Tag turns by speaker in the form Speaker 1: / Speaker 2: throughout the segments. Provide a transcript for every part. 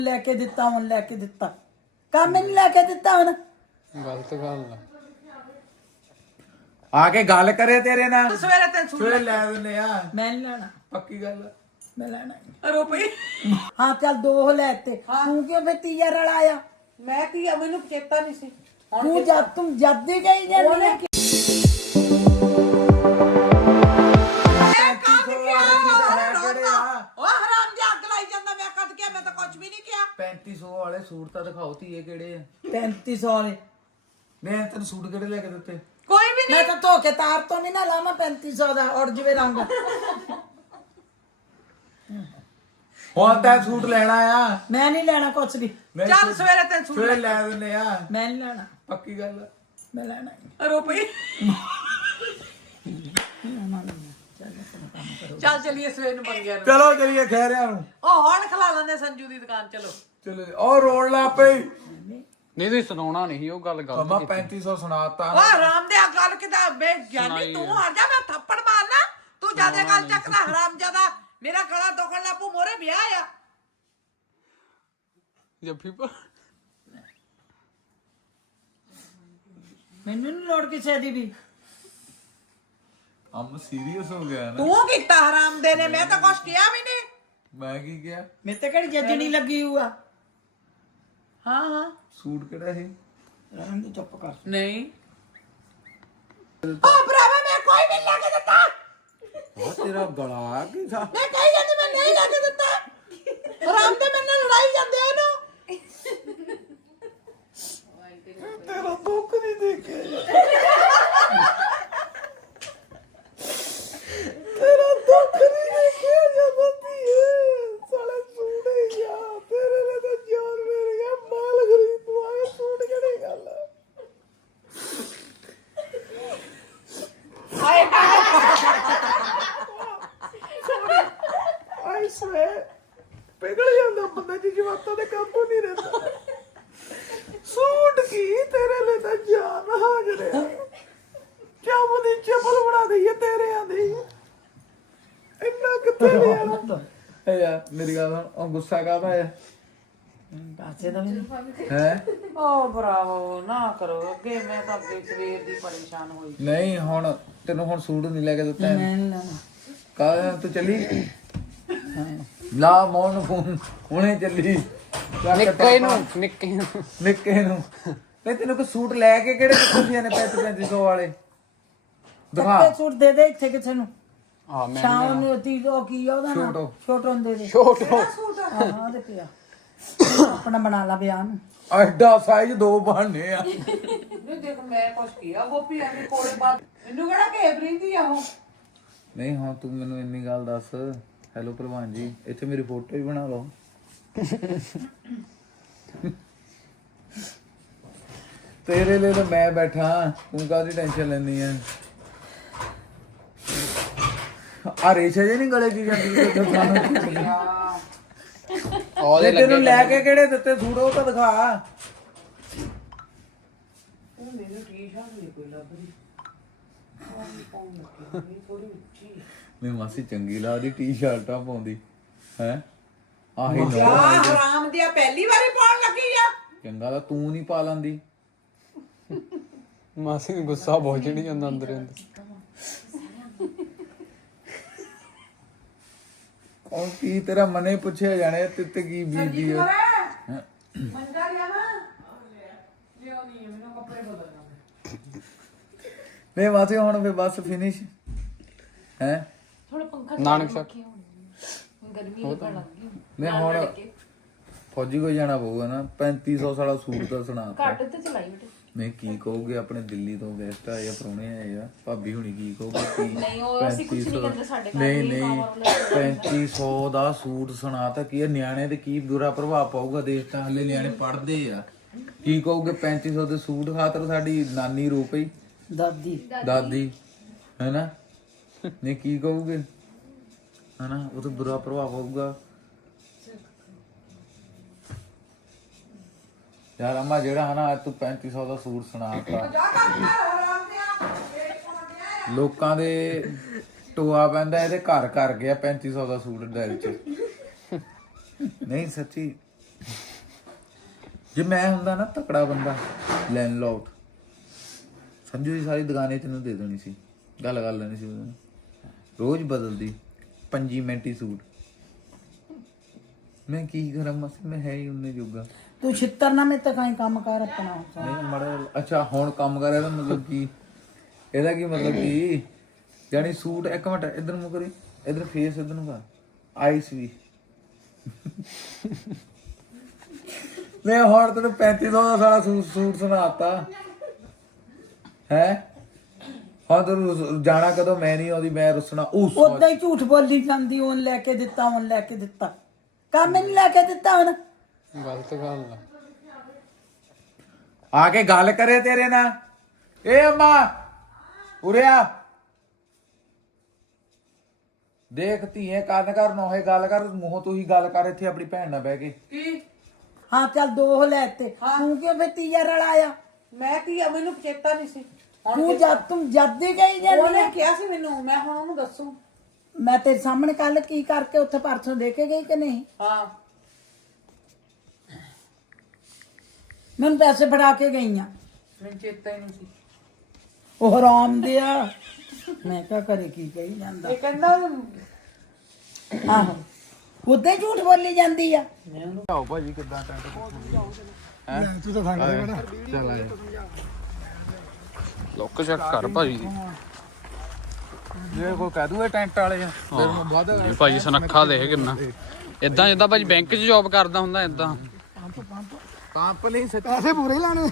Speaker 1: लेके दिता हूं लेके दिता काम नहीं लेके दिता हूं
Speaker 2: गलत गल
Speaker 3: आके गल करे तेरे नाल
Speaker 4: सवेरे तेन सूट
Speaker 3: सवेरे ले दिंदे आ
Speaker 1: मैं नहीं लेना
Speaker 3: पक्की गल
Speaker 1: मैं लेना ही।
Speaker 4: रुपये
Speaker 1: हाँ चल दो लेते तू क्यों फिर तीया रलाया
Speaker 4: मैं की मैनू चेता नहीं सी
Speaker 1: तू जब तुम जब दी गई जानी
Speaker 4: ਉਹ ਹਰਾਮ ਦੀ ਅੱਗ ਲਾਈ ਜਾਂਦਾ ਮੈਂ ਕਦ ਕਿਹਾ ਮੈਂ ਤਾਂ ਕੁਝ ਵੀ ਨਹੀਂ ਕਿਹਾ
Speaker 3: 3500 ਵਾਲੇ ਸੂਟ ਤਾਂ ਦਿਖਾਓ ਧੀਏ ਕਿਹੜੇ ਆ
Speaker 1: 3500 वाले
Speaker 3: ਮੈਂ ਤੈਨੂੰ ਸੂਟ ਕਿਹੜੇ ਲੈ ਕੇ ਦਿੱਤੇ
Speaker 4: ਕੋਈ ਵੀ
Speaker 1: मैं तो धो के तार तो नहीं ना लावा 3500 का और जिवे रंग
Speaker 3: ਹੁਣ ਤਾਂ ਸੂਟ ਲੈਣਾ ਆ
Speaker 1: मैं नहीं लेना कुछ भी
Speaker 3: ਮੈਂ
Speaker 4: ਚੱਲ ਸਵੇਰੇ ਤੈਨ सूट
Speaker 3: ਸਵੇਰੇ ਲੈ ਦਿੰਦੇ ਆ
Speaker 1: मैं नहीं लेना
Speaker 3: ਪੱਕੀ ਗੱਲ
Speaker 1: मैं लेना ही।
Speaker 4: रुपये ਚੱਲ ਚਲੀਏ ਸਵੇਰ ਨੂੰ ਮੰਗਿਆ ਨੂੰ
Speaker 3: ਚਲੋ ਚਲੀਏ ਖੈਰਿਆਂ ਨੂੰ
Speaker 4: ਉਹ ਹੁਣ ਖਲਾ ਲੈਂਦੇ ਸੰਜੂ ਦੀ ਦੁਕਾਨ ਚਲੋ
Speaker 3: ਚਲੋ ਉਹ ਰੋਣ ਲਾ ਪਈ
Speaker 2: ਨਹੀਂ ਤੁਸੀਂ ਸੁਣਾਉਣਾ ਨਹੀਂ ਉਹ ਗੱਲ ਗਲਤ
Speaker 3: ਅਮਾ 3500 ਸੁਣਾਤਾ
Speaker 4: ਉਹ ਹਰਾਮ ਦੇ ਗੱਲ ਕਿਦਾ ਬੇ ਗਿਆਨੀ ਤੂੰ ਹਟ ਜਾ ਮੈਂ ਥੱਪੜ ਮਾਰਨਾ ਤੂੰ ਜਿਆਦਾ ਗੱਲ ਚੱਕਦਾ ਹਰਾਮ ਜਿਆਦਾ ਮੇਰਾ ਗਲਾ ਦੁਖਣ ਲੱਪੂ ਮੋਰੇ ਵਿਆਹ ਆ
Speaker 2: ਜੱਫੀ ਪਾ
Speaker 1: मैनू नहीं लोड़ किसी दी भी
Speaker 3: ਅਮ ਸੀਰੀਅਸ ਹੋ ਗਿਆ ਨਾ
Speaker 4: ਤੂੰ ਕੀਤਾ ਹਰਾਮ ਦੇ ਨੇ ਮੈਂ ਤਾਂ ਕੁਛ ਕਿਹਾ ਵੀ ਨਹੀਂ
Speaker 3: ਮੈਂ ਕੀ ਕਿਹਾ
Speaker 1: मेरे ते कड़ी जजनी लगी हुआ
Speaker 4: ਹਾਂ ਹਾਂ
Speaker 3: ਸੂਟ ਕਿਹੜਾ ਸੀ
Speaker 1: रहने दे चुप कर
Speaker 4: ਨਹੀਂ ਓ ਭਰਾਵਾ ਮੈਂ ਕੋਈ ਵੀ ਲੈ ਕੇ ਦਿੱਤਾ
Speaker 3: ਆ ਤੇਰਾ ਗਲਾ ਕੀ ਥਾ
Speaker 4: ਮੈਂ ਕਹੀ ਜਾਂਦੀ ਮੈਂ ਨਹੀਂ ਲੈ ਕੇ ਦਿੱਤਾ ਹਰਾਮ ਦੇ ਮੇਰੇ ਨਾਲ ਲੜਾਈ ਜਾਂਦੇ ਇਹਨੂੰ
Speaker 3: ਤੇਰਾ ਦੁੱਖ ਨਹੀਂ ਦੇਖਿਆ ਤੇਰਾ ਦੁੱਖ ਨਹੀਂ ਦੇਖਿਆ ਜਦੋਂ ਧੀਏ ਸਾਲੇ ਸੂਟ ਹੀ ਆ ਤੇਰੇ ਨੇ ਤਾਂ ਜਾਨ ਮੇਰ ਗਿਆ ਮਾਲ ਖਰੀਦ ਤੂੰ ਆ ਸੂਟ ਕਿਹੜੀ ਗੱਲ ਆ ਆਈ ਸਵੇ ਪਿਘਲ ਜਾਂਦਾ ਬੰਦਾ ਜੀ ਜਵਾਤਾਂ ਦੇ ਕਾਬੂ ਨਹੀਂ ਰਹਿੰਦਾ ਸੂਟ ਕੀ ਤੇਰੇ ਲਈ ਤਾਂ ਜਾਨ ਹਾਜ਼ਰ ਹੈ ਚਾਹ ਦੀ ਚੱਪਲ ਬਣਾ ਦਈਏ ਤੇਰੇ ਆਂਦੀ ਇੰਨਾ ਕਿੱਥੇ ਲਿਆ ਏ ਯਾਰ ਮੇਰੀ ਗੱਲ ਸੁਣ ਉਹ ਗੁੱਸਾ ਕਾਹਦਾ ਹੈ
Speaker 1: पैसे तो भी नहीं
Speaker 3: ਹੈ
Speaker 4: ਓ ਭਰਾਵੋ ਨਾ ਕਰੋ ਅੱਗੇ ਮੈਂ ਤਾਂ ਅੱਗੇ ਸਵੇਰ ਦੀ ਪਰੇਸ਼ਾਨ ਹੋਈ
Speaker 3: ਨਹੀਂ ਹੁਣ ਤੈਨੂੰ ਹੁਣ ਸੂਟ ਨਹੀਂ ਲੈ ਕੇ ਦਿੱਤਾ
Speaker 1: मैं नहीं लेना
Speaker 3: ਕਾਹ ਤੂੰ ਚੱਲੀ ਲਾ ਮੋਨ ਨੂੰ ਫੋਨ ਹੁਣੇ ਚੱਲੀ
Speaker 2: ਨਿੱਕੇ ਨੂੰ
Speaker 3: ਨਿੱਕੇ ਨੂੰ ਨਹੀਂ ਤੈਨੂੰ ਕੋਈ ਸੂਟ ਲੈ ਕੇ ਕਿਹੜੇ ਕਿੱਥੇ ਨੇ 3500 ਵਾਲੇ ਦਿਖਾ
Speaker 1: पक्के सूट दे दे इत्थे किसे नु
Speaker 2: ਹਾਂ ਮੈਂ
Speaker 1: शाम ਨੂੰ ਤੀ ਉਹ ਕੀ ਆ ਉਹਦਾ ਨਾਮ
Speaker 3: ਛੋਟੋ।
Speaker 1: ਛੋਟੋ ਨੂੰ ਦੇ ਦੇ
Speaker 2: ਛੋਟੋ
Speaker 1: ਹਾਂ ਤੇ ਪਿਆ ਆਪਣਾ ਬਣਾ ਲਾ ਵਿਆਹ ਨੂੰ
Speaker 3: ਐਡਾ ਸਾਈਜ਼ ਦੋ ਬਣਨੇ ਆ
Speaker 4: ਨਹੀਂ ਦੇਖ ਮੈਂ ਕੁਛ ਕੀਤਾ ਗੋਪੀ ਐਵੇਂ ਕੋਲੇ ਬਾਤ ਮੈਨੂੰ ਕਿਹੜਾ ਘੇਰ ਲੈਂਦੀ ਆ ਉਹ
Speaker 3: ਨਹੀਂ ਹਾਂ ਤੂੰ ਮੈਨੂੰ ਇੰਨੀ ਗੱਲ ਦੱਸ ਹੈਲੋ ਭਲਵਾਨ ਜੀ ਇੱਥੇ ਮੇਰੀ ਫੋਟੋ ਵੀ ਬਣਾ ਲਓ ਤੇਰੇ ਲਈ ਤਾਂ ਮੈਂ ਬੈਠਾ ਤੂੰ ਕਾਹਦੀ ਟੈਨਸ਼ਨ ਲੈਂਦੀ ਆ ਆ ਰੇਸ਼ਾ ਜੇ ਨਹੀਂ ਗਲੇ ਦੀ ਜਾਂਦੀ
Speaker 2: ਉਹਦੇ
Speaker 3: ਤੈਨੂੰ ਲੈ ਕੇ ਕਿਹੜੇ ਦਿੱਤੇ ਸੂਟ ਉਹ ਤਾਂ ਦਿਖਾ
Speaker 4: ਮੈਨੂੰ ਟੀ-ਸ਼ਰਟ ਨਹੀਂ ਕੋਈ ਲੱਭ ਰਹੀ
Speaker 3: ਮੇਰੀ ਮਾਸੀ ਚੰਗੀ ਲੱਗਦੀ ਟੀ-ਸ਼ਰਟਾਂ ਪਾਉਂਦੀ ਹੈ ਆਹੀ ਨੋ
Speaker 4: ਆ ਹਰਾਮ ਦੀ ਪਹਿਲੀ ਵਾਰੀ ਪਾਉਣ ਲੱਗੀ ਆ
Speaker 3: ਚੰਗਾ ਤਾਂ ਤੂੰ ਨਹੀਂ ਪਾ ਲੈਂਦੀ
Speaker 2: ਮਾਸੀ ਨੂੰ ਗੁੱਸਾ ਬਹੁਤ ਚੜੀ ਜਾਂਦਾ ਅੰਦਰ ਅੰਦਰ
Speaker 3: ਉਹ ਕੀ ਤੇਰਾ ਮਨੇ ਪੁੱਛਿਆ ਜਾਣੇ ਤੇ ਕੀ ਬੀਬੀ ਆ
Speaker 4: ਮੰਗਾ ਲਿਆ ਨਾ ਲਿਓ ਨਹੀਂ ਮੈਨੂੰ ਕੱਪੜੇ ਬਦਲਣਾ
Speaker 3: ਨਹੀਂ ਮਾਸੀ ਹੁਣ ਫੇ ਬਸ ਫਿਨਿਸ਼ ਹੈ
Speaker 5: ਥੋੜਾ ਪੰਖਾ
Speaker 2: ਨਾਨਕ ਸ਼ਾਹ
Speaker 5: ਗਰਮੀ ਲੱਗਣ ਲੱਗ ਗਈ
Speaker 3: ਮੈਂ ਹੁਣ ਫੌਜੀ ਕੋ ਜਾਣਾ ਪਊਗਾ ਨਾ 3500 ਸਾਲਾ ਸੂਟ ਦਾ ਸੁਣਾ
Speaker 5: ਘੱਟ ਤੇ ਚਲਾਈ ਬੇਟੇ
Speaker 3: ਨਹੀਂ ਕੀ ਕਹੋਗੇ ਆਪਣੇ ਦਿੱਲੀ ਤੋਂ ਗੈਸਟ ਆਏ ਆ ਪ੍ਰਾਹੁਣੇ ਆਏ ਆ ਭਾਬੀ ਹੁਣੀ ਕੀ ਕਹੋਗੇ ਕੀ
Speaker 5: ਨਹੀਂ ਉਹ ਅਸੀਂ ਕੁਝ ਨਹੀਂ ਕਰਦੇ ਸਾਡੇ ਘਰ
Speaker 3: ਨਹੀਂ
Speaker 5: ਦੀ
Speaker 3: ਨਹੀਂ
Speaker 5: ਮਾਵਾਂ ਵੱਲੋਂ
Speaker 3: 3500 ਦਾ ਸੂਟ ਸੁਣਾ ਤਾਂ ਕੀ ਆ, ਨਿਆਣੇ ਤੇ ਕੀ ਬੁਰਾ ਪ੍ਰਭਾਵ ਪਾਊਗਾ ਦੇਸ਼ ਤਾਂ ਹਲੇ ਨਿਆਣੇ ਪੜਦੇ ਆ ਕੀ ਕਹੋਗੇ 3500 ਦੇ ਸੂਟ ਖਾਤਰ ਸਾਡੀ ਨਾਨੀ ਰੋ ਪਈ
Speaker 1: ਦਾਦੀ
Speaker 3: ਦਾਦੀ ਹੈਨਾ ਨਹੀਂ ਕੀ ਕਹੋਗੇ ਹੈਨਾ ਉਹ ਤਾਂ ਬੁਰਾ ਪ੍ਰਭਾਵ ਪਊਗਾ ਯਾਰ ਅੰਮਾ ਜਿਹੜਾ ਹਨਾ ਅੱਜ ਤੂੰ 3500 ਦਾ ਸੂਟ ਸੁਣਾਤਾ ਲੋਕਾਂ ਦੇ ਟੋਆ ਪੈਂਦਾ ਇਹਦੇ ਘਰ ਘਰ ਗਿਆ 3500 ਦਾ ਸੂਟ ਡੈਲ ਚ ਨਹੀਂ ਸੱਚੀ ਜੇ ਮੈਂ ਹੁੰਦਾ ਨਾ ਤਕੜਾ ਬੰਦਾ ਲੈਂਡਲੌਰਡ, ਸੰਜੂ ਦੀ ਸਾਰੀ ਦੁਕਾਨੇ ਤੈਨੂੰ ਦੇ ਦੇਣੀ ਸੀ, ਗੱਲ ਕਰ ਲੈਣੀ ਸੀ ਉਹਦੇ ਨਾਲ। ਰੋਜ਼ ਬਦਲਦੀ 5 ਮਿੰਟ ਸੂਟ। ਮੈਂ ਕੀ ਕਰਾਂ ਮਸ, ਮੈਂ ਹੈ ਹੀ ਉਹਨੇ ਜੋਗਾ।
Speaker 1: ਤੂੰ ਛਿੱਤਰ ਨਾ ਮੇ ਤਾਂ ਕਹੀਂ ਕੰਮ ਕਰ ਆਪਣਾ।
Speaker 3: ਨਹੀਂ ਮੜਾ ਅੱਛਾ ਹੁਣ ਕੰਮ ਕਰ ਇਹਦਾ ਮਤਲਬ ਕੀ, ਇਹਦਾ ਕੀ ਮਤਲਬ ਕੀ? ਯਾਨੀ ਸੂਟ ਇੱਕ ਮਿੰਟ ਇਧਰ ਨੂੰ ਕਰੀ, ਇਧਰ ਫੇਸ ਇਧਰ ਨੂੰ ਕਰ, ਆਈਸ ਵੀ। ਮੈਂ ਹੁਣ ਤੈਨੂੰ 3500 ਦਾ ਸਾਰਾ ਸੂਟ ਸੁਣਾਤਾ ਹੈ। ਹੁਣ ਤੈਨੂੰ ਜਾਣਾ ਕਦੋਂ? ਮੈਂ ਨਹੀਂ ਆਉਂਦੀ, ਮੈਂ ਰੁੱਸਣਾ।
Speaker 1: ਉਦਾਂ ਹੀ ਝੂਠ ਬੋਲੀ ਜਾਂਦੀ, ਉਹਨ ਲੈ ਕੇ ਦਿੱਤਾ, ਉਹਨ ਲੈ ਕੇ ਦਿੱਤਾ, ਕੰਮ ਨਹੀਂ ਲੈ ਕੇ ਦਿੱਤਾ ਹੁਣ।
Speaker 2: ਗਲਤ ਗੱਲ
Speaker 3: ਆ ਕੇ ਗੱਲ ਕਰੇ ਤੇਰੇ ਨਾਲ। ਏ ਅੰਮਾ ਉਰੇ ਆ, ਦੇਖ ਧੀਏ ਕੰਨ ਕਰ, ਨੋਹੇ ਗੱਲ ਕਰ, ਮੂੰਹੋਂ ਤੂੰ ਹੀ ਗੱਲ ਕਰ ਇੱਥੇ ਆਪਣੀ ਭੈਣ ਨਾਲ ਬਹਿ ਕੇ।
Speaker 4: ਕੀ
Speaker 1: ਹਾਂ ਚੱਲ 2 ਲੈ ਤੇ, ਤੂੰ ਕਿਉਂ ਫੇ ਤੀਆ ਰਲਾਇਆ?
Speaker 4: ਮੈਂ ਕੀ ਆ, ਮੈਨੂੰ ਚੇਤਾ ਨਹੀਂ ਸੀ।
Speaker 1: ਤੂੰ ਜਦ ਹੀ ਗਈ ਜਾਂਦੀ
Speaker 4: ਉਹਨੇ
Speaker 1: ਹੈ।
Speaker 4: ਕਿਹਾ ਸੀ ਮੈਨੂੰ, ਮੈਂ ਹੁਣ ਉਹਨੂੰ ਦੱਸੂ।
Speaker 1: ਮੈਂ ਤੇਰੇ ਸਾਹਮਣੇ ਕੱਲ ਕੀ ਕਰਕੇ ਉੱਥੇ ਪਰਸੋਂ ਦੇ ਕੇ ਗਈ ਕਿ ਨਹੀਂ?
Speaker 4: ਹਾਂ
Speaker 1: ਮੈਨੂੰ ਪੈਸੇ ਫੜਾ ਕੇ ਗਈਆਂ।
Speaker 4: ਮੈਨੂੰ ਚੇਤਾ ਹੀ ਨਹੀਂ ਸੀ।
Speaker 1: ਉਹ ਹਰਾਮ ਦਿਆ, ਮੈਂ ਕਿਹਾ ਕਰੇ ਕੀ ਕਹੀ ਜਾਂਦਾ।
Speaker 4: ਇਹ ਕਹਿੰਦਾ
Speaker 1: ਆਹੋ ਉਦਾਂ ਹੀ ਝੂਠ ਬੋਲੀ ਜਾਂਦੀ ਆ।
Speaker 3: ਆਓ ਭਾਜੀ ਕਿੱਦਾਂ ਟੈਂਟ
Speaker 6: ਤੂੰ ਤਾਂ ਥੱਕ ਗਿਆ ਨਾ।
Speaker 3: ਚੱਲ ਆ ਜਾ।
Speaker 2: ਲੁੱਕ ਚੈੱਕ ਕਰ ਭਾਜੀ ਦੀ।
Speaker 3: ਜੇ ਕੋਈ ਕਹਿ ਦੂਏ ਟੈਂਟ ਵਾਲੇ ਆ ਫਿਰ ਮੈਂ ਵੱਧ
Speaker 2: ਨਹੀਂ ਭਾਜੀ ਸੁਨੱਖਾ ਦੇਖ ਕਿੰਨਾ, ਇਦਾਂ ਜਿੱਦਾਂ ਭਾਜੀ ਬੈਂਕ 'ਚ ਜੌਬ ਕਰਦਾ ਹੁੰਦਾ ਇਦਾਂ।
Speaker 3: ਪੰਪ ਲਈ ਸੱਚ।
Speaker 6: ਪੈਸੇ ਪੂਰੇ ਹੀ ਲਾਣੇ।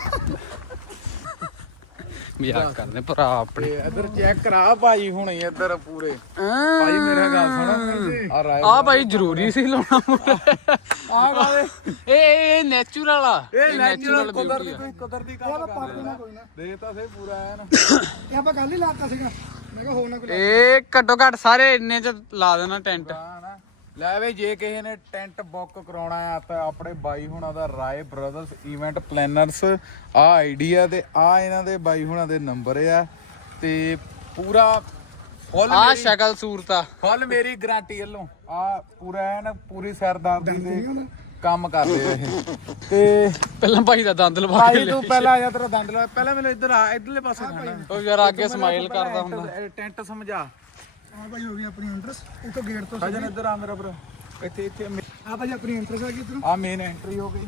Speaker 2: ਮਜ਼ਾਕ ਕਰਦੇ ਭਰਾ ਆਪਣੇ।
Speaker 3: ਇੱਧਰ ਚੈੱਕ ਕਰਾ ਭਾਜੀ ਹੁਣੇ ਇੱਧਰ ਪੂਰੇ। ਭਾਜੀ ਮੇਰਾ ਗੱਲ ਸੁਣ, ਆ ਰਾਏ
Speaker 2: ਆ ਭਾਈ ਜ਼ਰੂਰੀ ਸੀ ਲਾਉਣਾ।
Speaker 3: ਆ ਗਾਲੇ
Speaker 2: ਇਹ ਨੈਚੁਰਲ ਆ,
Speaker 3: ਇਹ ਨੈਚੁਰਲ
Speaker 2: ਬਿਊਟੀ
Speaker 3: ਕੁਦਰਤੀ,
Speaker 2: ਆ।
Speaker 3: ਕੋਈ ਕੁਦਰਤੀ ਕੰਮ ਕਰ
Speaker 6: ਕੋਈ ਨਾ
Speaker 3: ਦੇ ਤਾਂ ਸੇ ਪੂਰਾ ਐਨ।
Speaker 6: ਇਹ ਆਪਾਂ ਕੱਲ ਹੀ ਲਾਤਾ ਸੀਗਾ, ਮੈਂ ਕਿਹਾ ਹੋਰ ਨਾ ਕੋਈ
Speaker 2: ਇਹ ਘੱਟੋ ਘੱਟ ਸਾਰੇ ਇੰਨੇ 'ਚ ਲਾ ਦੇਣਾ ਟੈਂਟ।
Speaker 3: ਲੈ ਵੇ ਜੇ ਕਿਸੇ ਨੇ ਟੈਂਟ ਬੁੱਕ ਕਰਾਉਣਾ ਆ ਤਾਂ ਆਪਣੇ ਬਾਈ ਹੁਣਾਂ ਦਾ ਰਾਏ ਬ੍ਰਦਰਸ ਇਵੈਂਟ ਪਲੈਨਰਸ ਆ ਆਈਡੀਆ ਤੇ ਆ ਇਹਨਾਂ ਦੇ ਬਾਈ ਹੁਣਾਂ ਦੇ ਨੰਬਰ ਆ ਤੇ ਪੂਰਾ ਫੁੱਲ
Speaker 2: ਆ ਸ਼ਕਲ ਸੂਰਤ ਆ।
Speaker 3: ਫੁੱਲ ਮੇਰੀ ਗਾਰੰਟੀ ਵੱਲੋਂ ਆ ਪੂਰਾ ਐਨ ਪੂਰੀ ਸਰਦਾਰਦੀ ਦੇ ਕੰਮ ਕਰਦੇ ਆ ਇਹ। ਤੇ
Speaker 2: ਪਹਿਲਾਂ ਭਾਈ ਦਾ ਦੰਦ ਲਵਾ ਕੇ
Speaker 3: ਭਾਈ ਤੂੰ ਪਹਿਲਾਂ ਆ ਜਾ, ਤੇਰਾ ਦੰਦ ਲਵਾ ਪਹਿਲਾਂ ਮੈਨੂੰ ਇੱਧਰ ਆ, ਇੱਧਰਲੇ ਪਾਸੇ ਖਾਣਾ।
Speaker 2: ਉਹ ਯਾਰ ਅੱਗੇ ਸਮਾਈਲ ਕਰਦਾ ਹੁੰਦਾ।
Speaker 3: ਟੈਂਟ ਸਮਝਾ
Speaker 6: ਆ ਭਾਈ ਹੋ ਗਈ ਆਪਣੀ ਐਂਟਰਸ। ਇੱਥੋਂ ਗੇਟ ਤੋਂ
Speaker 3: ਸਜਣ ਇੱਧਰ ਆ ਮੇਰਾ ਭਰਾ, ਇੱਥੇ ਇੱਥੇ
Speaker 6: ਆ ਭਾਈ ਆਪਣੀ ਐਂਟਰਸ ਆ ਗਈ ਇੱਧਰੋਂ।
Speaker 3: ਆ ਮੇਨ ਐਂਟਰੀ ਹੋ ਗਈ।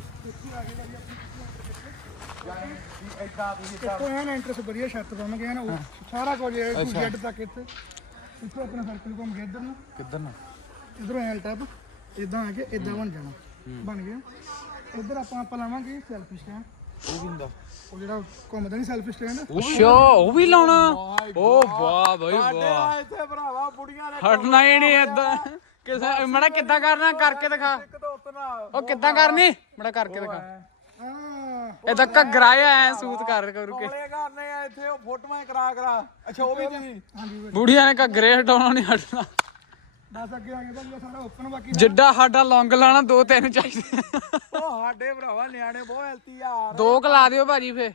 Speaker 3: ਇੱਦਾਂ ਤੁਸੀਂ
Speaker 6: ਇੱਥੋਂ ਐਨ ਐਂਟਰਸ ਵਧੀਆ, ਛੱਤ ਬਣ ਗਿਆ ਨਾ, ਉਹ ਸਾਰਾ ਕੁਝ ਗੇਟ ਤੱਕ ਇੱਥੇ। ਇੱਥੋਂ ਆਪਣਾ ਸਰਕਲ ਘੁੰਮ ਗਿਆ ਇੱਧਰ ਨੂੰ,
Speaker 3: ਕਿੱਧਰ ਨੂੰ?
Speaker 6: ਇੱਧਰੋਂ ਐਲ ਟੈਪ ਇਦਾਂ ਆ ਕੇ ਇਦਾਂ ਬਣ ਜਾਣਾ, ਬਣ ਗਿਆ। ਇੱਧਰ ਆਪਾਂ ਲਾਵਾਂਗੇ ਸੈਲਫੀ ਸਟੈਂਡ।
Speaker 3: ਉਹ ਵੀ ਹੁੰਦਾ
Speaker 6: ਉਹ ਜਿਹੜਾ ਘੁੰਮਦਾ ਨਹੀਂ ਸੈਲਫੀ ਸਟੈਂਡ,
Speaker 2: ਅੱਛਾ ਉਹ ਵੀ ਲਾਉਣਾ। ਓ ਵਾਹ ਬਈ ਵਾਹ,
Speaker 3: ਇੱਥੇ ਭਰਾਵਾ ਬੁੜੀਆਂ ਨੇ
Speaker 2: ਹਟਣਾ ਹੀ ਨਹੀਂ ਏਦਾਂ ਕਿਸੇ। ਮੜਾ ਕਿੱਦਾਂ ਕਰਨਾ ਕਰਕੇ ਦਿਖਾ। ਉਹ ਕਿੱਦਾਂ ਕਰਨੀ ਮੜਾ ਕਰਕੇ ਦਿਖਾ।
Speaker 6: ਹਾਂ
Speaker 2: ਏਦਾਂ ਘੱਗਰਾ ਐ ਸੂਤ ਕਰ ਕਰਕੇ।
Speaker 3: ਕੋਲੇ ਕਰਨੇ ਆ ਇੱਥੇ, ਉਹ ਫੋਟੋਆਂ ਕਰਾ। ਅੱਛਾ ਉਹ ਵੀ ਤੁਸੀਂ
Speaker 2: ਬੁੜੀਆਂ ਨੇ ਘੱਗਰੇ ਹਟਾਉਣਾ ਨਹੀਂ ਹਟਣਾ।
Speaker 6: ਬਸ ਅੱਗੇ ਆ ਗਿਆ ਭਾਈ, ਇਹ ਸਾਰਾ ਓਪਨ। ਬਾਕੀ
Speaker 2: ਜਿੱਡਾ ਸਾਡਾ ਲੌਂਗ ਲਾਣਾ 2-3 ਚਾਹੀਦੇ।
Speaker 3: ਉਹ ਸਾਡੇ ਭਰਾਵਾ ਨਿਆਣੇ ਬਹੁਤ ਹੈਲਥੀ ਯਾਰ।
Speaker 2: 2 ਲਾ ਦਿਓ ਭਾਜੀ ਫੇ।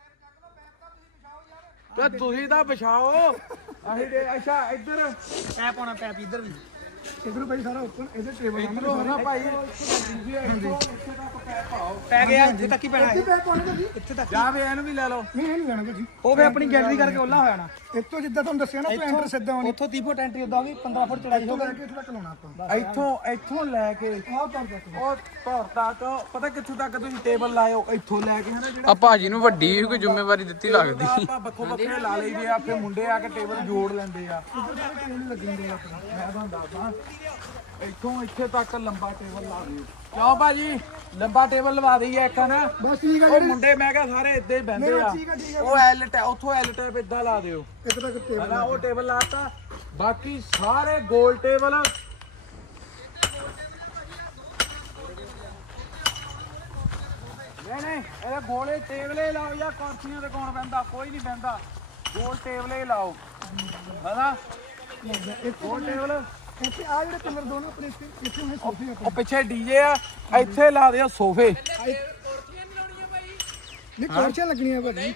Speaker 3: ਤੇ ਤੁਸੀਂ ਤਾਂ ਵਿਛਾਓ ਅਸੀਂ ਅੱਛਾ ਇੱਧਰ
Speaker 6: ਪੈਪ ਆਉਣਾ, ਪੈਪ ਇੱਧਰ ਵੀ। ਇੱਧਰੋਂ ਭਾਈ ਸਾਰਾ ਓਪਨ, ਇਹਦੇ ਟੇਬਲ
Speaker 3: ਇੱਧਰੋਂ ਹਨਾ ਭਾਈ
Speaker 6: ਪੈ ਗਿਆ ਇੱਥੇ ਤੱਕ ਹੀ ਪੈਣਾ ਹੈ। ਪੈਪ ਆਉਣਾ ਭਾਜੀ ਇੱਥੇ ਤੱਕ।
Speaker 3: ਜਾ ਵੇ ਇਹਨੂੰ ਵੀ ਲੈ ਲਓ।
Speaker 6: ਨਹੀਂ ਲੈਣਾ ਭਾਜੀ, ਉਹ ਵੀ ਆਪਣੀ ਗੈਲਰੀ ਕਰਕੇ ਓਲਾ ਹੋ ਜਾਣਾ। ਇੱਥੋਂ ਜਿੱਦਾਂ ਤੁਹਾਨੂੰ ਦੱਸਿਆ ਨਾ, ਐਂਟਰ ਸਿੱਧਾ ਆਉਣੀ। ਉੱਥੋਂ 30 ਫੁੱਟ ਐਂਟਰੀ ਉਦਾਂ ਵੀ 15 ਫੁੱਟ ਚੜਾਈ ਹੋਵੇ। ਇੱਥੇ ਤੱਕ ਲਾਉਣਾ ਆਪਾਂ,
Speaker 3: ਇੱਥੋਂ ਲੈ ਕੇ
Speaker 6: ਆਹ ਤੱਕ ਤੱਕ।
Speaker 3: ਉਹ ਧੌਰ ਤੱਕ ਪਤਾ ਕਿੱਥੋਂ ਤੱਕ ਤੁਸੀਂ ਟੇਬਲ ਲਾਇਓ, ਇੱਥੋਂ ਲੈ ਕੇ ਹਨਾ ਜਿਹੜਾ
Speaker 2: ਆ ਭਾਜੀ ਨੂੰ ਵੱਡੀ ਕੋਈ ਜ਼ਿੰਮੇਵਾਰੀ ਦਿੱਤੀ ਲੱਗਦੀ।
Speaker 3: ਆਪਾਂ ਵੱਖੋ ਵੱਖਰੇ ਲਾ ਲਈਦੇ ਆ, ਫਿਰ ਮੁੰਡੇ ਆ ਕੇ ਟੇਬਲ ਜੋੜ ਲੈਂਦੇ ਆ। ਮੈਂ ਤੁਹਾਨੂੰ ਦੱਸਦਾ ਇੱਥੋਂ ਇੱਥੇ ਤੱਕ ਲੰਬਾ ਟੇਬਲ ਲਾ ਦਿਓ। ਕਿਉਂ ਭਾਜੀ ਲੰਬਾ ਟੇਬਲ ਲਵਾ ਦਈਏ ਇੱਕ ਨਾ।
Speaker 6: ਬਸ ਠੀਕ ਆ
Speaker 3: ਉਹ ਮੁੰਡੇ ਮੈਂ ਕਿਹਾ ਸਾਰੇ ਇੱਦਾਂ ਹੀ ਬਹਿੰਦੇ ਆ।
Speaker 6: ਠੀਕ ਆ।
Speaker 3: ਉਹ ਐਲ ਟੈ ਉੱਥੋਂ ਐਲ ਟੈਪ ਇੱਦਾਂ ਲਾ ਦਿਓ।
Speaker 6: ਇੱਕ ਤੱਕ ਟੇਬਲ
Speaker 3: ਹਨਾ ਉਹ ਟੇਬਲ ਲਾਤਾ, ਬਾਕੀ ਸਾਰੇ ਗੋਲ ਟੇਬਲ ਨਹੀਂ ਇਹ ਗੋਲੇ ਟੇਬਲੇ ਲਾਓ ਜਾਂ ਕੁਰਸੀਆਂ ਤੇ ਕੌਣ ਬਹਿੰਦਾ? ਕੋਈ ਨਹੀਂ ਬਹਿੰਦਾ, ਗੋਲ ਟੇਬਲੇ ਲਾਓ ਹਨਾ। ਗੋਲ ਟੇਬਲ
Speaker 6: ਇੱਥੇ ਆ ਜਿਹੜੇ ਪਿਲਰ ਦੋਨੋਂ ਆਪਣੇ ਇੱਥੇ ਹੋਣੇ ਸੋਫੇ ਆਪਣੇ।
Speaker 3: ਉਹ ਪਿੱਛੇ ਡੀਜੇ ਆ, ਇੱਥੇ ਲਾ ਦਿਓ ਸੋਫੇ।
Speaker 6: ਨਹੀਂ ਕੁਰਸੀਆਂ ਲੱਗਣੀਆਂ ਭਾਜੀ।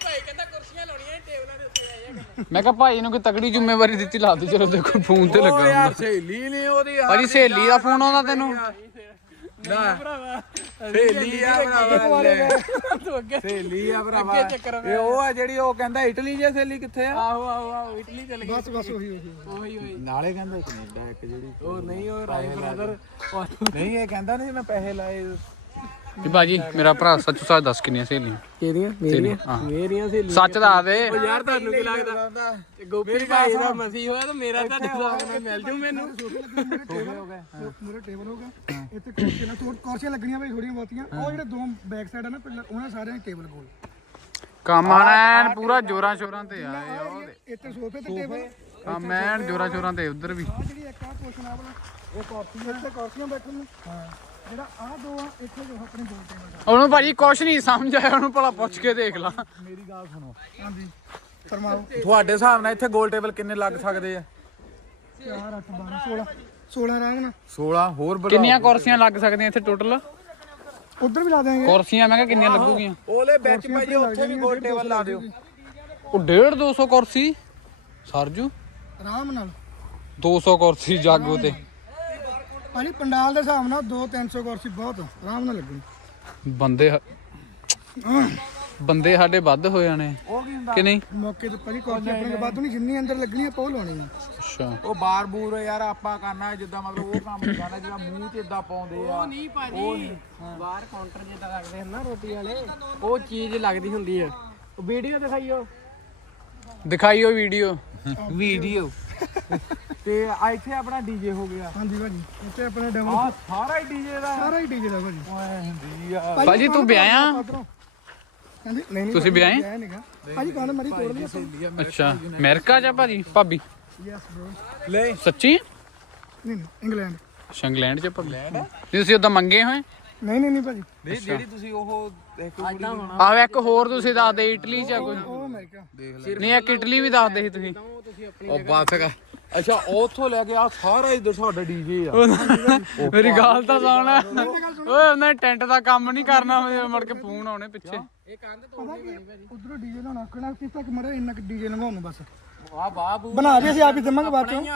Speaker 2: ਮੈਂ ਕਿਹਾ ਭਾਈ ਨੂੰ ਕੋਈ ਤਕੜੀ ਜ਼ਿੰਮੇਵਾਰੀ ਦਿੱਤੀ ਲਾ ਦੋ। ਚਲੋ ਦੇਖੋ ਫੋਨ ਤੇ ਲੱਗਾ
Speaker 3: ਉਹ ਯਾਰ
Speaker 2: ਹੁੰਦਾ।
Speaker 3: ਸਹੇਲੀ ਨਹੀਂ ਉਹਦੀ
Speaker 2: ਭਾਜੀ ਸਹੇਲੀ ਦਾ ਫੋਨ ਆਉਂਦਾ ਤੈਨੂੰ?
Speaker 3: ਸਹੇਲੀ ਆ ਭਰਾਵਾ ਸਹੇਲੀ ਆ ਭਰਾਵਾ ਇਹ ਉਹ ਆ ਜਿਹੜੀ ਉਹ ਕਹਿੰਦਾ ਇਟਲੀ ਜੇ ਸਹੇਲੀ ਕਿੱਥੇ ਆ
Speaker 2: ਆਹੋ ਇਟਲੀ ਚਲੇ ਗਏ
Speaker 6: ਬਸ ਉਹੀ
Speaker 3: ਨਾਲੇ ਕਹਿੰਦਾ ਕੈਨੇਡਾ ਇੱਕ ਜਿਹੜੀ
Speaker 2: ਉਹ ਨਹੀਂ ਉਹ ਰਾਏ ਬ੍ਰਦਰ
Speaker 3: ਨਹੀਂ ਇਹ ਕਹਿੰਦਾ ਨਹੀਂ ਮੈਂ ਪੈਸੇ ਲਾਏ
Speaker 2: ਜੀ ਬਾਜੀ ਮੇਰਾ ਭਰਾ ਸੱਚੋ ਸੱਚ ਦੱਸ ਕਿੰਨੀਆਂ ਸਹੇਲੀਆਂ
Speaker 6: ਕਿਹਦੀਆਂ
Speaker 2: ਮੇਰੀਆਂ ਸਹੇਲੀਆਂ ਸੱਚ ਦੱਸ ਦੇ
Speaker 6: ਯਾਰ ਤੁਹਾਨੂੰ ਕੀ ਲੱਗਦਾ ਗੋਪੀ ਭਾਈ ਦਾ ਮਸੀ ਹੋਇਆ ਤਾਂ ਮੇਰਾ ਤਾਂ ਨਾਲ ਮਿਲ ਜੂ ਮੈਨੂੰ ਮੇਰੇ ਟੇਬਲ ਹੋਗਾ ਇੱਥੇ ਕੁਰਸੀਆਂ ਲੱਗਣੀਆਂ ਭਾਈ ਥੋੜੀਆਂ ਬਹੁਤੀਆਂ ਉਹ ਜਿਹੜੇ ਦੋ ਬੈਕ ਸਾਈਡ ਆ ਨਾ ਉਹਨਾਂ ਸਾਰਿਆਂ ਟੇਬਲ ਕੋਲ
Speaker 2: ਕੰਮ ਆਣਾ ਪੂਰਾ ਜੋਰਾਂ ਸ਼ੋਰਾਂ ਤੇ ਆ
Speaker 6: ਇੱਥੇ ਸੋਫੇ ਤੇ ਟੇਬਲ
Speaker 2: ਕੰਮ ਐਨ ਜੋਰਾਂ ਸ਼ੋਰਾਂ ਤੇ ਉਧਰ ਵੀ
Speaker 6: ਆ ਜਿਹੜੀ ਇੱਕ ਆ ਪੋਰਸ਼ਨ ਆ ਵਾਲਾ ਇਹ ਕੁਰਸੀਆਂ ਇੱਥੇ ਕੁਰਸੀਆਂ ਬੈਠਣ ਨੂੰ ਜਿਹੜਾ ਆ ਦੋ ਆ ਇੱਥੇ ਜੋ ਆਪਣੇ ਦੋ ਟੇਬਲ
Speaker 2: ਉਹਨੂੰ ਭਾਜੀ ਕੁਛ ਨਹੀਂ ਸਮਝ ਆਇਆ ਉਹਨੂੰ ਭਲਾ ਪੁੱਛ ਕੇ ਦੇਖ ਲਾ
Speaker 3: ਮੇਰੀ ਗੱਲ ਸੁਣੋ
Speaker 6: ਹਾਂਜੀ ਫਰਮਾਓ
Speaker 3: ਤੁਹਾਡੇ ਹਿਸਾਬ ਨਾਲ ਇੱਥੇ ਗੋਲ ਟੇਬਲ ਕਿੰਨੇ ਲੱਗ ਸਕਦੇ ਆ
Speaker 6: 4 8 12 16 ਆਰਾਮ ਨਾਲ
Speaker 3: 16 ਹੋਰ ਬੜਾ
Speaker 2: ਕਿੰਨੀਆਂ ਕੁਰਸੀਆਂ ਲੱਗ ਸਕਦੀਆਂ ਇੱਥੇ ਟੋਟਲ
Speaker 6: ਉਧਰ ਵੀ ਲਾ ਦੇਾਂਗੇ
Speaker 2: ਕੁਰਸੀਆਂ ਮੈਂ ਕਿਹਾ ਕਿੰਨੀਆਂ ਲੱਗੂਗੀਆਂ
Speaker 3: ਉਹਲੇ ਵਿੱਚ ਭਾਜੀ ਉੱਥੇ ਵੀ ਗੋਲ ਟੇਬਲ ਲਾ ਦਿਓ
Speaker 2: ਉਹ 150 200 ਕੁਰਸੀ ਸਰਜੂ
Speaker 6: ਆਰਾਮ ਨਾਲ
Speaker 2: 200 ਕੁਰਸੀ ਜਾਗੋ ਤੇ
Speaker 6: ਭਾਜੀ ਪੰਡਾਲ ਦੇ ਹਿਸਾਬ ਨਾਲ 2-300 ਕੁਰਸੀ ਬਹੁਤ ਆਰਾਮ ਨਾਲ ਲੱਗਣੀ
Speaker 2: ਬੰਦੇ ਸਾਡੇ ਵੱਧ ਹੋ ਜਾਣੇ ਕਿ ਨਹੀਂ
Speaker 6: ਮੌਕੇ ਤੇ ਭਾਜੀ ਕੁਰਸੀ ਆਪਣੇ ਕੋਲ ਵੱਧ ਨਹੀਂ ਜਿੰਨੀ ਅੰਦਰ ਲੱਗਣੀ ਆ ਪਹੁ ਲਾਉਣੀ ਆ
Speaker 2: ਅੱਛਾ
Speaker 3: ਉਹ ਬਾਰ ਬੂਰ ਯਾਰ ਆਪਾਂ ਕਰਨਾ ਜਿੱਦਾਂ ਮਤਲਬ ਉਹ ਕੰਮ ਨਹੀਂ ਕਰਨਾ ਜਿਹੜਾ ਮੂੰਹ ਤੇ ਇਦਾਂ ਪਾਉਂਦੇ ਆ
Speaker 6: ਉਹ ਨਹੀਂ ਭਾਜੀ ਬਾਹਰ ਕਾਊਂਟਰ ਜਿੱਦਾਂ ਲੱਗਦੇ ਹਨ ਨਾ ਰੋਟੀ ਵਾਲੇ ਉਹ ਚੀਜ਼ ਲੱਗਦੀ ਹੁੰਦੀ ਆ ਵੀਡੀਓ
Speaker 2: ਦਿਖਾਈਓ ਵੀਡੀਓ
Speaker 3: ਤੇ ਆ ਇੱਥੇ ਆਪਣਾ ਡੀਜੇ ਹੋ ਗਿਆ
Speaker 6: ਹਾਂਜੀ ਭਾਜੀ ਇੱਥੇ ਆਪਣੇ
Speaker 3: ਆ
Speaker 6: ਡਬਲ
Speaker 3: ਸਾਰਾ ਹੀ ਡੀਜੇ ਦਾ
Speaker 6: ਸਾਰਾ ਹੀ ਡੀਜੇ ਦਾ ਭਾਜੀ
Speaker 3: ਓਏ ਹੁੰਦੀ ਆ
Speaker 2: ਭਾਜੀ ਤੂੰ ਵਿਆਹਿਆ
Speaker 6: ਹਾਂਜੀ ਨਹੀਂ
Speaker 2: ਤੁਸੀਂ ਵਿਆਹੇ
Speaker 6: ਵਿਆਹ ਨਹੀਂਗਾ ਭਾਜੀ ਕੰਨ ਮਰੀ ਤੋੜ ਲਈ ਆਪਾਂ
Speaker 2: ਅੱਛਾ ਅਮਰੀਕਾ ਚ ਆ ਭਾਜੀ ਭਾਬੀ
Speaker 6: ਯੈਸ ਬ్రో
Speaker 3: ਲੈ
Speaker 2: ਸੱਚੀ
Speaker 6: ਨਹੀਂ ਇੰਗਲੈਂਡ
Speaker 2: ਅੱਛਾ ਇੰਗਲੈਂਡ ਚ ਭਾਬੀ ਤੁਸੀਂ ਉਦਾਂ ਮੰਗੇ ਹੋਏ
Speaker 6: ਨਹੀਂ ਭਾਜੀ
Speaker 3: ਨਹੀਂ ਜਿਹੜੀ ਤੁਸੀਂ ਉਹ ਇੱਕ
Speaker 2: ਆਹ ਇੱਕ ਹੋਰ ਤੁਸੀਂ ਦੱਸਦੇ ਇਟਲੀ ਚ ਆ ਕੋਈ
Speaker 6: ਉਹ ਅਮਰੀਕਾ
Speaker 2: ਨਹੀਂ ਇੱਕ ਇਟਲੀ ਵੀ ਦੱਸਦੇ ਸੀ ਤੁਸੀਂ
Speaker 3: ਉਹ ਬਾਤ ਕਰ ਅੱਛਾ ਉੱਥੋਂ ਲੈ ਕੇ ਆ ਸਾਰਾ ਇਧਰ ਸਾਡਾ ਡੀਜੇ ਆ
Speaker 2: ਮੇਰੀ ਗੱਲ ਤਾਂ ਸੁਣ ਓਏ ਉਹਨੇ ਟੈਂਟ ਦਾ ਕੰਮ ਨਹੀਂ ਕਰਨਾ ਮੁੜ ਕੇ ਫੋਨ ਆਉਣੇ ਪਿੱਛੇ
Speaker 6: ਉਧਰੋਂ ਡੀਜੇ ਲਾਉਣਾ ਕਿਹੜਾ ਕਿਸ ਤੱਕ ਮਰੇ ਇੰਨਾ ਕਿ ਡੀਜੇ ਲੰਘਾਉਣ ਨੂੰ ਬਸ
Speaker 3: ਵਾਹ ਵਾਹ
Speaker 6: ਬਣਾ ਦੇ ਅਸੀਂ ਆਪ ਹੀ ਦੇਵਾਂਗੇ ਬਾਅਦ ਚੋਂ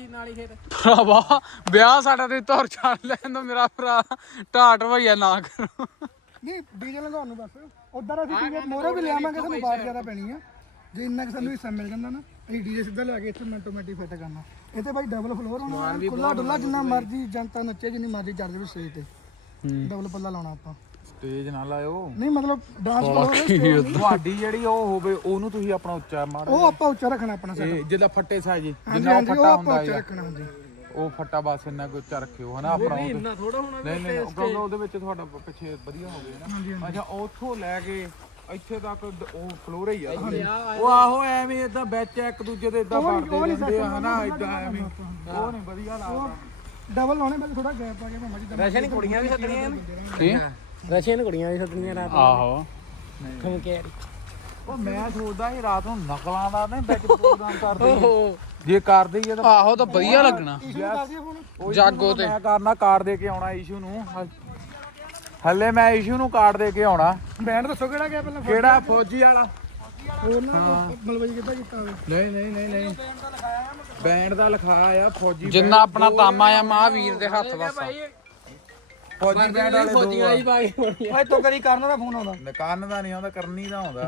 Speaker 2: ਭਰਾਵਾ ਵਿਆਹ ਸਾਡਾ ਤੇ ਧੌਰ ਛੱਡ ਲੈਣ ਦੋ ਮੇਰਾ ਭਰਾ ਢਾਟ ਭਈਆ ਨਾ ਕਰੋ
Speaker 6: ਨਹੀਂ ਡੀਜੇ ਲੰਘਾਉਣ ਨੂੰ ਬਸ ਉਧਰ ਅਸੀਂ ਡੀਜੇ ਮੋਰੇ ਵੀ ਲਿਆਵਾਂਗੇ ਸਾਨੂੰ ਬਾਤ ਜ਼ਿਆਦਾ ਪੈਣੀ ਆ ਜੇ ਇੰਨਾ ਕਿ ਸਾਨੂੰ ਹਿੱਸਾ ਮਿਲ ਜਾਂਦਾ ਨਾ ਅਸੀਂ ਡੀਜੇ ਸਿੱਧਾ ਲਿਆ ਕੇ ਇੱਥੇ ਮੈਟੋਮੈਟਿਕ ਫਿੱਟ ਕਰਨਾ ਇੱਥੇ ਭਾਈ ਡਬਲ ਫਲੋਰ ਹੋਣਾ ਖੁੱਲਾ ਡੁੱਲਾ ਜਿੰਨਾ ਮਰਜ਼ੀ ਜਨਤਾ ਨੱਚੇ ਜਿੰਨੀ ਮਰਜ਼ੀ ਚੱਲ ਜਾਵੇ ਸਟੇਜ ਤੇ ਡਬਲ ਪੱਲਾ ਲਾਉਣਾ ਆਪਾਂ
Speaker 3: ਸਟੇਜ ਨਾ ਲਾਇਓ
Speaker 6: ਨਹੀਂ ਮਤਲਬ ਡਾਂਸ ਫਲੋਰ
Speaker 3: ਤੁਹਾਡੀ ਜਿਹੜੀ ਉਹ ਹੋਵੇ ਉਹਨੂੰ ਤੁਸੀਂ ਆਪਣਾ ਉੱਚਾ ਮਾਰ
Speaker 6: ਉਹ ਆਪਾਂ ਉੱਚਾ ਰੱਖਣਾ ਆਪਣਾ ਸਾਡਾ
Speaker 3: ਜਿੱਦਾਂ ਫੱਟੇ ਸਾਜੀ
Speaker 6: ਹਾਂਜੀ
Speaker 3: ਜਿੰਨਾ ਉਹ
Speaker 6: ਹਾਂਜੀ ਉਹ
Speaker 3: ਫੱਟਾ
Speaker 6: ਆਪਾਂ
Speaker 3: ਹੁੰਦਾ
Speaker 6: ਉੱਚਾ
Speaker 3: ਹੈ
Speaker 6: ਰੱਖਣਾ ਹਾਂਜੀ
Speaker 3: ਉਹ ਫੱਟਾ ਬਸ ਇੰਨਾ ਕੁ ਉੱਚਾ ਰੱਖਿਓ ਹਨਾ ਆਪਣਾ ਇੰਨਾ ਥੋੜਾ ਹੋਣਾ ਨਹੀਂ ਕਿਉਂਕਿ ਉਹਦੇ ਵਿੱਚ ਤੁਹਾਡਾ ਪਿੱਛੇ ਵਧੀਆ ਹੋਵੇ ਨਾ ਅੱਛਾ ਉੱਥੋਂ ਲੈ ਕੇ ਇੱਥੇ ਤੱਕ ਉਹ ਫਲੋਰ ਹੀ ਆ ਉਹ ਆਹੋ ਐਵੇਂ ਇਦਾਂ ਵਿੱਚ ਇੱਕ ਦੂਜੇ ਦੇ ਇਦਾਂ ਵੜਦੇ ਰਹਿੰਦੇ ਆ ਹਨਾ ਇਦਾਂ ਐਵੇਂ ਉਹ ਨਹੀਂ ਵਧੀਆ ਲੱਗਦਾ
Speaker 6: ਡਬਲ ਲਾਉਣੇ ਪਹਿਲੇ ਥੋੜਾ ਗੈਪ ਆ ਗਿਆ ਭਾਵੇਂ ਜਿੱਦਾਂ
Speaker 4: ਰਸ਼ੀਅਨ ਕੁੜੀਆਂ ਵੀ ਸੱਦਣੀਆਂ
Speaker 2: ਕੀ
Speaker 6: ਰਸ਼ੀਅਨ ਕੁੜੀਆਂ ਵੀ ਸੱਦਣੀਆਂ ਰਾਤ
Speaker 2: ਆਹੋ
Speaker 3: ਉਹ ਮੈਂ ਸੋਚਦਾ ਸੀ ਰਾਤ ਨੂੰ ਨਕਲਾਂ ਦਾ ਨਾ ਵਿੱਚ ਪ੍ਰੋਗਰਾਮ ਕਰਦੇ ਜੇ ਕਰਦੇ ਹੀ ਤਾਂ
Speaker 2: ਆਹੋ ਤਾਂ ਵਧੀਆ ਲੱਗਣਾ ਜਾਗੋ ਤੇ
Speaker 3: ਮੈਂ ਕਰਨਾ ਕਾਰਡ ਦੇ ਕੇ ਆਉਣਾ ਇਸ਼ੂ ਨੂੰ ਹੱਲੇ ਮੈਂ ਇਸ਼ੂ ਨੂੰ ਕਾਰਡ ਦੇ ਕੇ ਆਉਣਾ
Speaker 6: ਬੈਂਡ ਦੱਸੋ ਕਿਹੜਾ ਗਿਆ ਪਹਿਲਾਂ
Speaker 3: ਕਿਹੜਾ ਫੌਜੀ ਵਾਲਾ
Speaker 6: ਹੋਰ ਨਾ ਮਲਵਈ ਕਿੱਦਾਂ ਕੀਤਾ ਹੋਵੇ
Speaker 3: ਨਹੀਂ ਬੈਂਡ ਦਾ ਲਿਖਾਇਆ ਆ ਫੌਜੀ
Speaker 2: ਜਿੰਨਾ ਆਪਣਾ ਤਾਮਾ ਆ ਮਹਾਵੀਰ ਦੇ ਹੱਥ ਵਾਸਾ
Speaker 3: ਫੌਜੀ ਬੈਂਡ ਵਾਲੇ ਦੋ ਆ
Speaker 6: ਓਏ ਤੋ ਕਰੀ ਕਰਨ ਦਾ ਫੋਨ ਆਉਂਦਾ
Speaker 3: ਨਕਾਨ ਦਾ ਨਹੀਂ ਆਉਂਦਾ ਕਰਨੀ ਦਾ ਆਉਂਦਾ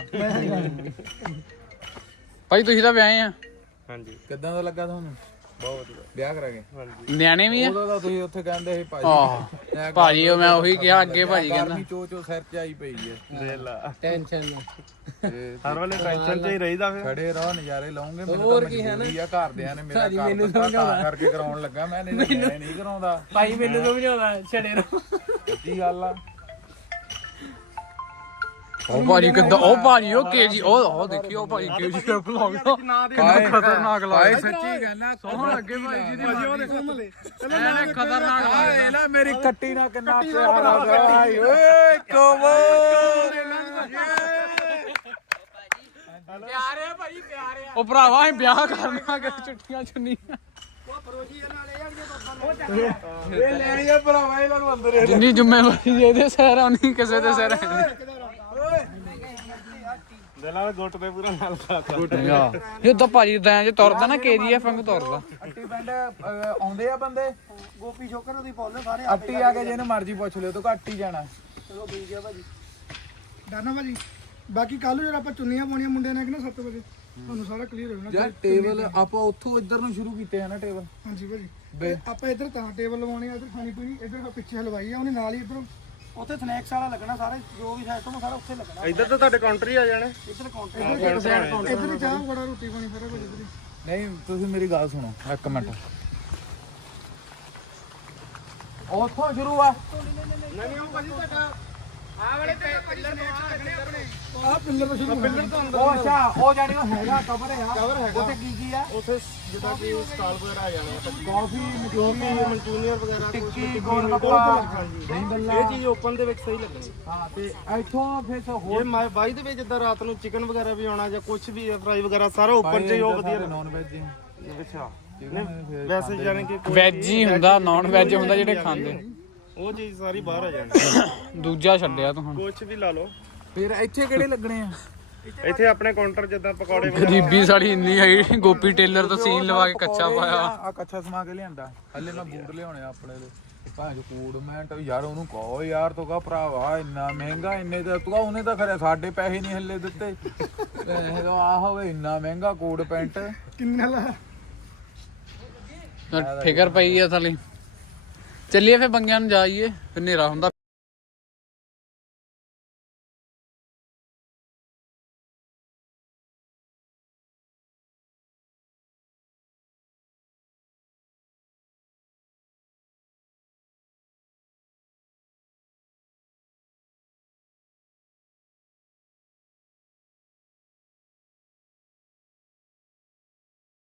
Speaker 2: ਭਾਈ ਤੁਸੀਂ ਤਾਂ ਵਿਆਹੇ ਆ
Speaker 3: ਹਾਂਜੀ ਕਿੱਦਾਂ ਦਾ ਲੱਗਾ ਤੁਹਾਨੂੰ ਬਹੁਤ ਵਧੀਆ ਵਿਆਹ ਕਰਾਂਗੇ
Speaker 2: ਨਿਆਣੇ ਵੀ ਆ
Speaker 3: ਉਦੋਂ ਤਾਂ ਤੁਸੀਂ ਉੱਥੇ ਕਹਿੰਦੇ ਸੀ
Speaker 2: ਆਹ ਭਾਜੀ ਉਹ ਮੈਂ ਉਹੀ ਕਿਹਾ ਅੱਗੇ ਭਾਜੀ ਕਹਿੰਦਾ
Speaker 3: ਚੋ ਸਿਰ ਚ ਆਈ ਪਈ ਹੈ ਦੇ ਲਾ
Speaker 6: ਟੈਨਸ਼ਨ
Speaker 3: ਹਰ ਵੇਲੇ ਟੈਨਸ਼ਨ ਚ ਹੀ ਰਹੀਦਾ ਫਿਰ ਖੜੇ ਰਹੋ ਨਜ਼ਾਰੇ ਲਾਉਂਗੇ ਮੈਨੂੰ ਤਾਂ ਮਜਬੂਰੀ ਆ ਘਰਦਿਆਂ ਨੇ ਮੇਰਾ ਕੰਮ ਤਾਂ ਕਰਕੇ ਕਰਾਉਣ ਲੱਗਾ ਮੈਂ ਨਹੀਂ ਕਰਾਉਂਦਾ
Speaker 6: ਭਾਈ ਮੈਨੂੰ ਸਮਝਾਉਂਦਾ ਛੜੇ ਰਹੋ
Speaker 3: ਸੱਚੀ ਗੱਲ ਆ
Speaker 2: ਉਹ ਭਾਜੀ ਕਿੱਦਾਂ ਉਹ ਭਾਜੀ ਉਹ ਕੇਜੀ ਉਹ ਦੇਖੀ ਉਹ ਭਾਜੀ ਕੇਜੀ ਦਾ ਵਲੌਗ ਕਿੰਨਾ ਖਤਰਨਾਕ ਲੱਗਦਾ
Speaker 3: ਸੱਚੀ ਕਹਿੰਦਾ
Speaker 2: ਸੋਹਣ ਲੱਗੇ ਭਾਈ ਜੀ ਦੀ
Speaker 6: ਭਾਜੀ ਉਹ ਦੇਖੋ ਮਲੇ
Speaker 2: ਐਨੇ ਖਤਰਨਾਕ ਲੱਗਦਾ
Speaker 3: ਨਾ ਮੇਰੀ ਕੱਟੀ ਨਾਲ ਕਿੰਨਾ ਪਿਆਰ ਲੱਗਦਾ ਓਏ ਕੋਵੋ
Speaker 2: ਪਿਆਰੇ ਭਾਈ ਪਿਆਰੇ ਉਹ ਭਰਾਵਾ ਅਸੀਂ ਵਿਆਹ ਕਰਨਾ ਕਿ ਚਿੱਠੀਆਂ ਚੁੰਨੀਆਂ
Speaker 3: ਇਹ ਲੈਣੀਆਂ ਭਰਾਵਾ ਇਹਨਾਂ ਨੂੰ ਅੰਦਰ
Speaker 2: ਜਿੰਨੀ ਜ਼ਿੰਮੇਵਾਰੀ ਇਹਦੇ ਸਿਰ ਆ ਉਨੀ ਕਿਸੇ ਦੇ ਸਿਰ ਹੈ
Speaker 3: ਦਿਲਾਂ ਗੁੱਟ ਤੇ ਪੂਰਾ ਨਾਲ ਖਾਤਾ
Speaker 2: ਇਹ ਤਾਂ ਭਾਜੀ ਦੈਂ ਜੇ ਤੁਰਦਾ ਨਾ KGF ਵਾਂਗ ਤੁਰਦਾ।
Speaker 3: ਅੱਟੀ ਪਿੰਡ ਆਉਂਦੇ ਆ ਬੰਦੇ
Speaker 6: ਗੋਪੀ ਸ਼ੋਕਰ ਉਹਦੀ ਫੋਲੋ ਸਾਰੇ
Speaker 3: ਅੱਟੀ ਆ ਕੇ ਜਿਹਨੂੰ ਮਰਜ਼ੀ ਪੁੱਛ ਲਿਓ ਤੂੰ ਅੱਟੀ ਜਾਣਾ।
Speaker 6: ਚਲੋ ਠੀਕ ਹੈ ਭਾਜੀ ਡਾਨਾ ਭਾਜੀ। ਬਾਕੀ ਕੱਲ ਨੂੰ ਜਦੋਂ ਆਪਾਂ ਚੁੰਨੀਆਂ ਪਾਉਣੀਆਂ ਮੁੰਡਿਆਂ ਨੇ ਕਿ ਨਾ 7 ਵਜੇ ਤੁਹਾਨੂੰ ਸਾਰਾ ਕਲੀਅਰ ਹੋ ਜਾਣਾ।
Speaker 3: ਯਾਰ ਟੇਬਲ ਆਪਾਂ ਉੱਥੋਂ ਇੱਧਰ ਨੂੰ ਸ਼ੁਰੂ ਕੀਤੇ ਆ ਨਾ ਟੇਬਲ।
Speaker 6: ਹਾਂਜੀ ਭਾਜੀ ਆਪਾਂ ਇੱਧਰ ਤਾਂ ਟੇਬਲ ਲਵਾਉਣੇ ਆ, ਇੱਧਰ ਖਾਣੀ ਪੀਣੀ, ਇੱਧਰ ਪਿੱਛੇ ਹਲਵਾਈ ਆ ਉਹਨੇ ਨਾਲ ਹੀ ਇੱਧਰ ਉੱਥੇ ਸਨੈਕਸ ਵਾਲਾ ਲੱਗਣਾ ਸਾਰਾ ਜੋ ਵੀ ਸਿਸਟਮ ਸਾਰਾ ਉੱਥੇ ਲੱਗਣਾ।
Speaker 3: ਇੱਧਰ ਤਾਂ ਤੁਹਾਡੇ ਕਾਊਂਟਰ ਹੀ ਆ ਜਾਣੇ।
Speaker 6: ਇੱਧਰ ਕਾਊਂਟਰ ਇੱਧਰ ਹੀ ਚਾਹ ਬੜਾ ਰੋਟੀ ਪਾਣੀ ਸਾਰਾ ਕੁਝ ਇੱਧਰ ਹੀ।
Speaker 3: ਨਹੀਂ ਤੁਸੀਂ ਮੇਰੀ ਗੱਲ ਸੁਣੋ ਇੱਕ ਮਿੰਟ। ਉੱਥੋਂ ਸ਼ੁਰੂ ਆ। ਨਹੀਂ ਉਹ ਭਾਜੀ ਤੁਹਾਡਾ ਆਹ ਵਾਲੇ ਤੇ ਪਿੱਲਰ ਲੱਗਣੇ ਆਪਣੇ।
Speaker 6: ਆਹ ਪਿੱਲਰ ਤੋਂ ਸ਼ੁਰੂ ਪਿੱਲਰ ਤੋਂ
Speaker 3: ਉਹ ਅੱਛਾ ਉਹ ਜਾਨੀ ਉਹ ਹੈਗਾ ਕਵਰ ਆ। ਉੱਥੇ ਕੀ ਆ?
Speaker 7: ਉੱਥੇ ਜਿੱਦਾਂ ਕਿ ਸਟਾਲ ਵਗੈਰਾ ਆ ਜਾਣੇ
Speaker 3: ਕਾਫੀ
Speaker 7: ਮਨਚੂਰੀਅਨ ਵਗੈਰਾ
Speaker 3: ਟਿੱਕੀ ਗੋਲ ਗੱਪਾ ਦਹੀਂ ਬੱਲਾ
Speaker 7: ਇਹ ਚੀਜ਼ ਓਪਨ ਦੇ ਵਿੱਚ ਸਹੀ ਲੱਗਣੀ।
Speaker 3: ਹਾਂ ਤੇ ਇੱਥੋਂ ਫਿਰ ਹੋਰ
Speaker 7: ਇਹ ਬਾਈ ਦੇ ਵਿੱਚ ਜਿੱਦਾਂ ਰਾਤ ਨੂੰ ਚਿਕਨ ਵਗੈਰਾ ਵੀ ਆਉਣਾ ਜਾਂ ਕੁਝ ਵੀ ਫਰਾਈ ਵਗੈਰਾ ਸਾਰਾ ਓਪਨ 'ਚ ਹੀ ਉਹ ਵਧੀਆ
Speaker 3: ਨੌਨ ਵੈਜ
Speaker 7: ਅੱਛਾ ਵੈਸੇ ਜਾਣੇ ਕਿ
Speaker 2: ਵੈਜ ਹੀ ਹੁੰਦਾ, ਨਾਨ ਵੈਜ ਹੁੰਦਾ ਜਿਹੜੇ ਖਾਂਦੇ।
Speaker 7: ਉਹ ਚੀਜ਼ ਸਾਰੀ ਬਾਹਰ ਆ ਜਾਣੀ।
Speaker 2: ਦੂਜਾ ਛੱਡਿਆ ਤੂੰ ਹੁਣ।
Speaker 7: ਕੁਝ ਵੀ ਲਾ ਲਓ।
Speaker 3: ਫਿਰ ਇੱਥੇ ਕਿਹੜੇ ਲੱਗਣੇ ਆ?
Speaker 7: ਇੱਥੇ ਆਪਣੇ ਕਾਊਂਟਰ ਜਿੱਦਾਂ ਪਕੌੜੇ
Speaker 2: ਗਰੀਬੀ ਸਾਡੀ ਇੰਨੀ ਹੈਗੀ, ਗੋਪੀ ਟੇਲਰ ਤੋਂ ਸੀਨ ਲਵਾ ਕੇ ਕੱਚਾ ਪਾਇਆ।
Speaker 3: ਆ ਕੱਚਾ ਸਮਾ ਕੇ ਲਿਆਂਦਾ। ਹੱਲੇ ਮੈਂ ਬੂਟ ਲਿਆਉਣੇ ਆ ਆਪਣੇ ਲਈ। ਭਾਂ ਜੋ ਕੂੜ ਮੈਂ ਯਾਰ ਉਹਨੂੰ ਕਹੋ ਯਾਰ ਤੂੰ ਕਹ ਭਰਾਵਾ ਇੰਨਾ ਮਹਿੰਗਾ ਇੰਨੇ ਦਾ ਤੂੰ ਉਹਨੇ ਤਾਂ ਖਰੇ ਸਾਡੇ ਪੈਸੇ ਨਹੀਂ ਹੱਲੇ ਦਿੱਤੇ। ਆਹ ਹੋਵੇ ਇੰਨਾ ਮਹਿੰਗਾ ਕੋਟ ਪੈਂਟ
Speaker 6: ਕਿੰਨੇ ਲਾ
Speaker 2: ਫਿਕਰ ਪਈ ਆ ਥਲੀ। ਚੱਲੀਏ ਫਿਰ ਬੰਗਿਆਂ ਨੂੰ ਜਾਈਏ, ਫਿਰ ਹਨੇਰਾ ਹੁੰਦਾ।